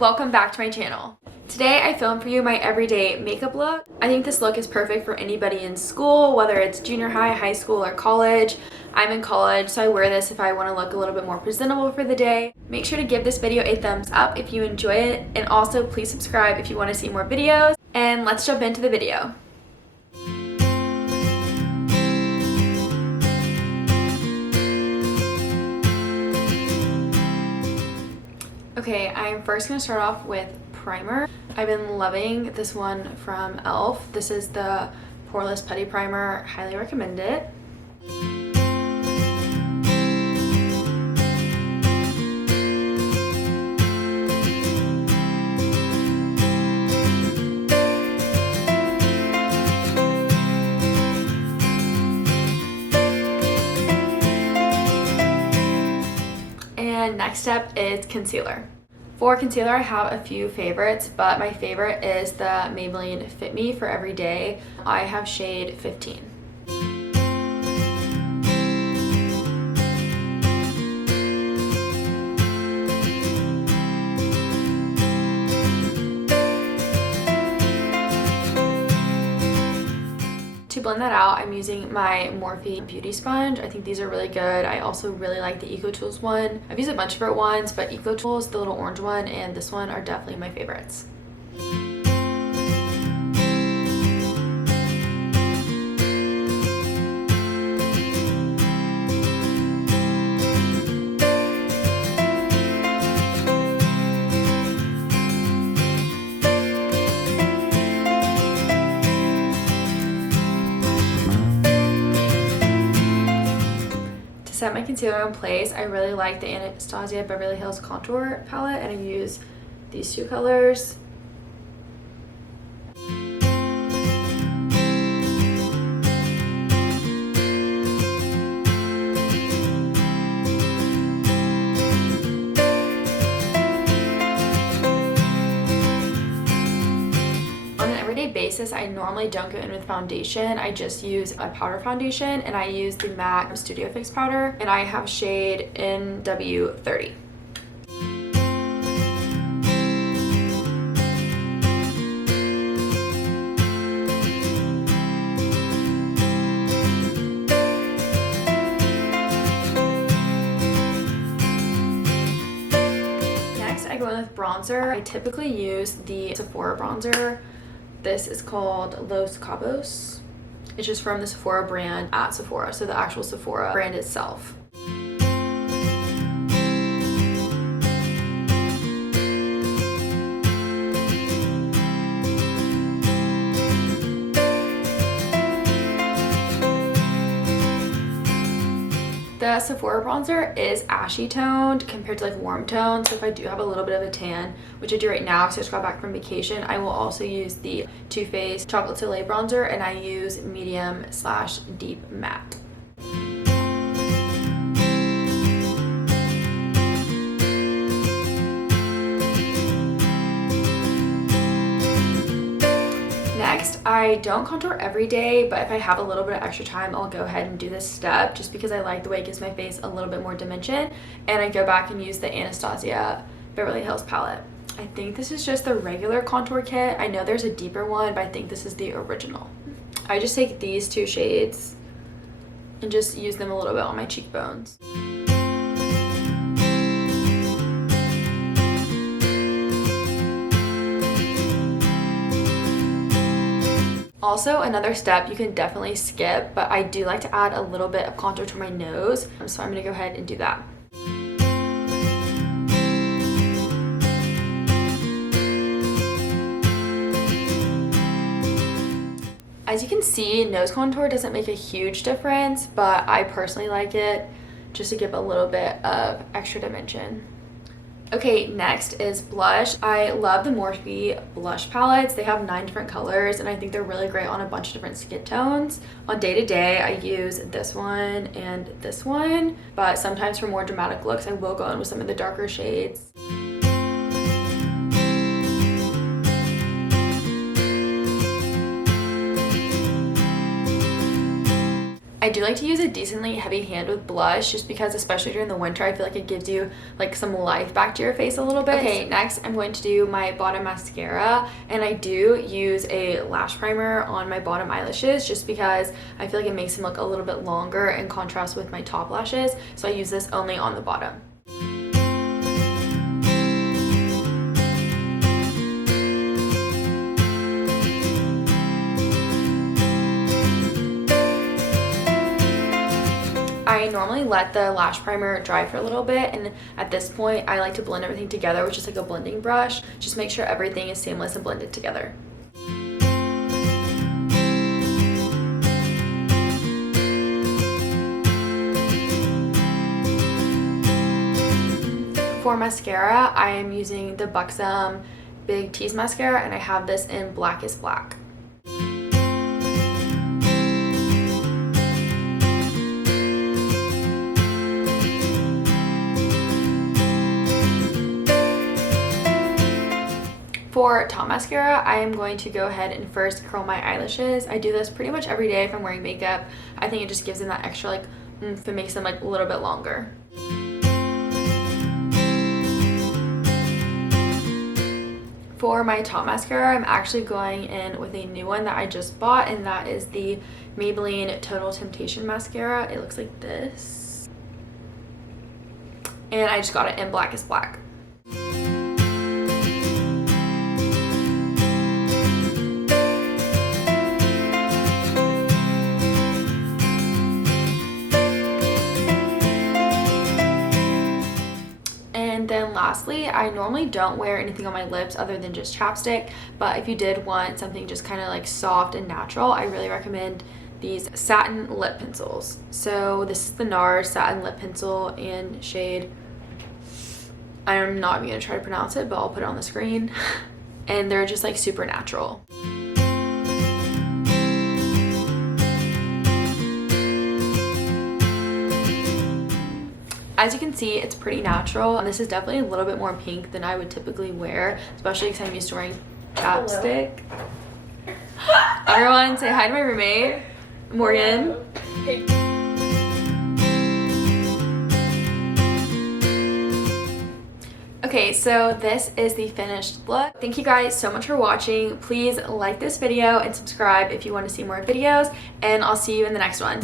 welcome back to my channel. Today I filmed for you my everyday makeup look. I think this look is perfect for anybody in school, whether it's junior high, high school, or college. I'm in college, so I wear this if I want to look a little bit more presentable for the day. Make sure to give this video a thumbs up if you enjoy it, and also please subscribe if you want to see more videos. And let's jump into the video. Okay, I'm first going to start off with primer. I've been loving this one from e.l.f. This is the Poreless Putty Primer. Highly recommend it. And next step is concealer. For concealer, I have a few favorites, but my favorite is the Maybelline Fit Me for Everyday. I have shade 15. To blend that out, I'm using my Morphe Beauty Sponge. I think these are really good. I also really like the EcoTools one. I've used a bunch of different ones, but EcoTools, the little orange one, and this one are definitely my favorites. Set my concealer in place. I really like the Anastasia Beverly Hills Contour palette, and I use these two colors. Basis, I normally don't go in with foundation. I just use a powder foundation, and I use the MAC Studio Fix powder, and I have shade NW30. Next, I go in with bronzer. I typically use the Sephora bronzer. This is called Los Cabos. It's just from the Sephora brand at Sephora, so the actual Sephora brand itself. The Sephora bronzer is ashy toned compared to like warm toned, so if I do have a little bit of a tan, which I do right now because I just got back from vacation, I will also use the Too Faced Chocolate Soleil bronzer, and I use medium/deep matte. Next, I don't contour every day, but if I have a little bit of extra time, I'll go ahead and do this step just because I like the way it gives my face a little bit more dimension, and I go back and use the Anastasia Beverly Hills palette. I think this is just the regular contour kit. I know there's a deeper one, but I think this is the original. I just take these two shades and just use them a little bit on my cheekbones. Also, another step you can definitely skip, but I do like to add a little bit of contour to my nose, so I'm going to go ahead and do that. As you can see, nose contour doesn't make a huge difference, but I personally like it just to give a little bit of extra dimension. Okay, next is blush. I love the Morphe blush palettes. They have 9 different colors, and I think they're really great on a bunch of different skin tones. On day-to-day, I use this one and this one, but sometimes for more dramatic looks, I will go in with some of the darker shades. I I do like to use a decently heavy hand with blush just because, especially during the winter, I feel like it gives you like some life back to your face a little bit. Okay, next I'm going to do my bottom mascara, and I do use a lash primer on my bottom eyelashes just because I feel like it makes them look a little bit longer in contrast with my top lashes, so I use this only on the bottom. I normally let the lash primer dry for a little bit, and at this point I like to blend everything together with just like a blending brush. Just make sure everything is seamless and blended together. For mascara, I am using the Buxom Big Tease Mascara, and I have this in Blackest Black. For top mascara, I am going to go ahead and first curl my eyelashes. I do this pretty much every day if I'm wearing makeup. I think it just gives them that extra like oomph and makes them like a little bit longer. For my top mascara, I'm actually going in with a new one that I just bought, and that is the Maybelline Total Temptation Mascara. It looks like this. And I just got it in Blackest Black. And then lastly, I normally don't wear anything on my lips other than just chapstick, but if you did want something just kind of like soft and natural, I really recommend these Satin lip pencils. So this is the Nars Satin lip pencil in shade, I'm not even gonna try to pronounce it, but I'll put it on the screen. And they're just like super natural. As you can see, it's pretty natural, and this is definitely a little bit more pink than I would typically wear, especially because I'm used to wearing chapstick. Everyone, say hi to my roommate, Morgan. Hey. Okay, so this is the finished look. Thank you guys so much for watching. Please like this video and subscribe if you want to see more videos, and I'll see you in the next one.